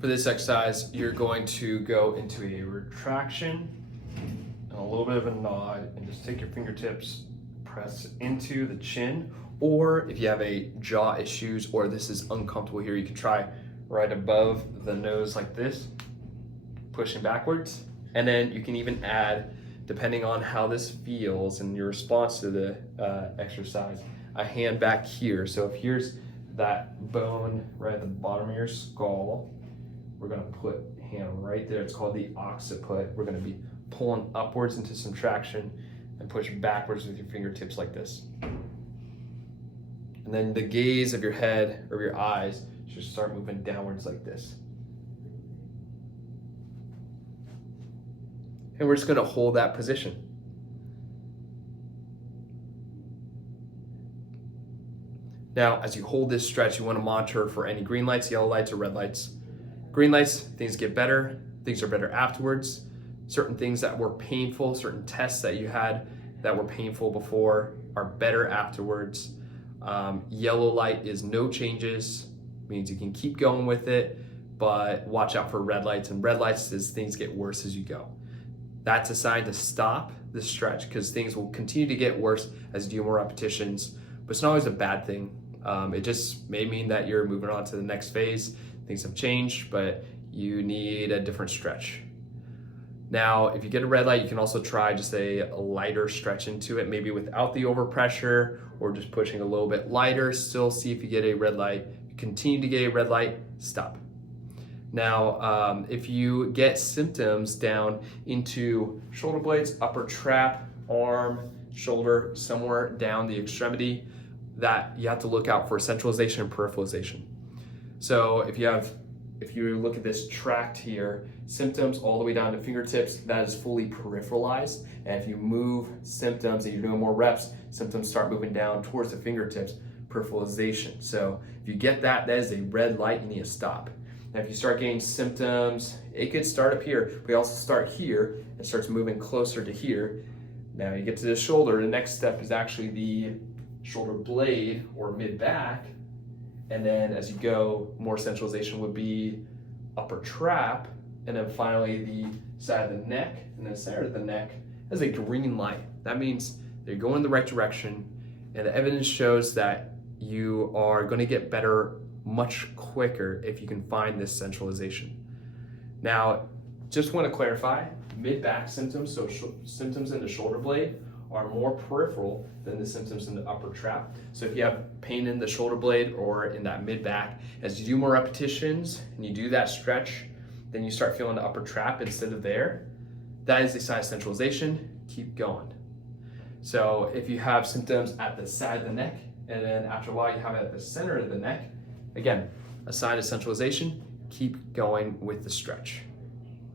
For this exercise, you're going to go into a retraction and a little bit of a nod, and just take your fingertips, press into the chin, or if you have a jaw issues or this is uncomfortable here, you can try right above the nose like this, pushing backwards. And then you can even add, depending on how this feels and your response to the exercise, a hand back here. So if here's that bone right at the bottom of your skull, we're gonna put hand right there. It's called the occiput. We're gonna be pulling upwards into some traction and push backwards with your fingertips like this. And then the gaze of your head or your eyes should start moving downwards like this. And we're just gonna hold that position. Now, as you hold this stretch, you wanna monitor for any green lights, yellow lights, or red lights. Green lights, things get better, things are better afterwards. Certain things that were painful, certain tests that you had that were painful before are better afterwards. Yellow light is no changes, means you can keep going with it, but watch out for red lights, and red lights is things get worse as you go. That's a sign to stop the stretch because things will continue to get worse as you do more repetitions, but it's not always a bad thing. It just may mean that you're moving on to the next phase. Things have changed, but you need a different stretch. Now, if you get a red light, you can also try just a lighter stretch into it, maybe without the overpressure or just pushing a little bit lighter. Still see if you get a red light. If you continue to get a red light, stop. Now, if you get symptoms down into shoulder blades, upper trap, arm, shoulder, somewhere down the extremity, that you have to look out for centralization and peripheralization. So if you look at this tract here, symptoms all the way down to fingertips, that is fully peripheralized. And if you move symptoms and you're doing more reps, symptoms start moving down towards the fingertips, peripheralization. So if you get that, that is a red light, you need to stop. Now if you start getting symptoms, it could start up here, but you also start here and starts moving closer to here. Now you get to the shoulder, the next step is actually the shoulder blade or mid-back. And then as you go, more centralization would be upper trap, and then finally the side of the neck, and then the center of the neck has a green light. That means they're going in the right direction, and the evidence shows that you are going to get better much quicker if you can find this centralization. Now, just want to clarify, mid-back symptoms, so symptoms in the shoulder blade, are more peripheral than the symptoms in the upper trap. So if you have pain in the shoulder blade or in that mid-back, as you do more repetitions and you do that stretch, then you start feeling the upper trap instead of there. That is a sign of centralization. Keep going. So if you have symptoms at the side of the neck, and then after a while you have it at the center of the neck, again, a sign of centralization. Keep going with the stretch.